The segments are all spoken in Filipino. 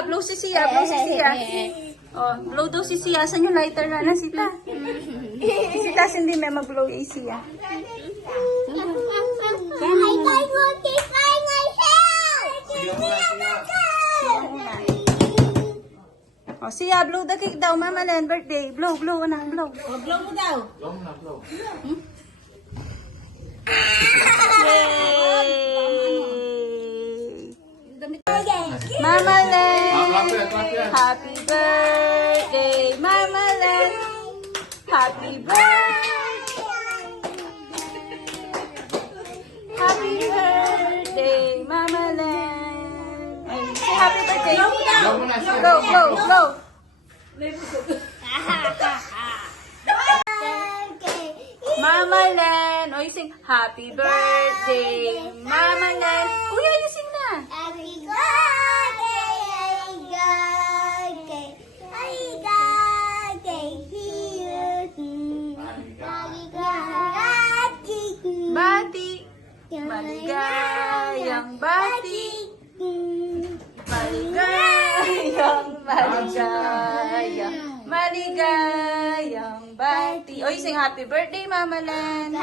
Sia. Blow si Sia. Blow si Sia. Oh, blow daw si Sia. Saan yung lighter na na, Sita? Sita, hindi may mag-blow yung Sia. Oh, Sia, blow the cake daw. Mama Len, birthday. Blow, blow na, blow. Blow mo daw. Blow mo na, blow. Yay! Mama Len! Happy birthday, Mama Len! Happy birthday! Happy birthday, Mama Len! Ay, say happy birthday! Blow mo na, Sia. Go, go, go! Mama Len! Oy, sing happy birthday, Mama Len! Uy, ayusin na! Happy birthday, happy birthday to you. Bati! Maligayang bati! Maligayang bati! Oy, sing happy birthday, Mama Len!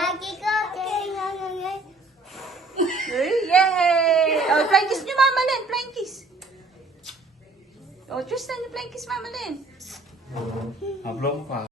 Yay! Oh, flying kiss niyo, Mama Len! Flying kiss! Oh, Tristan, yung flying kiss, Mama Len! Blow mo pa.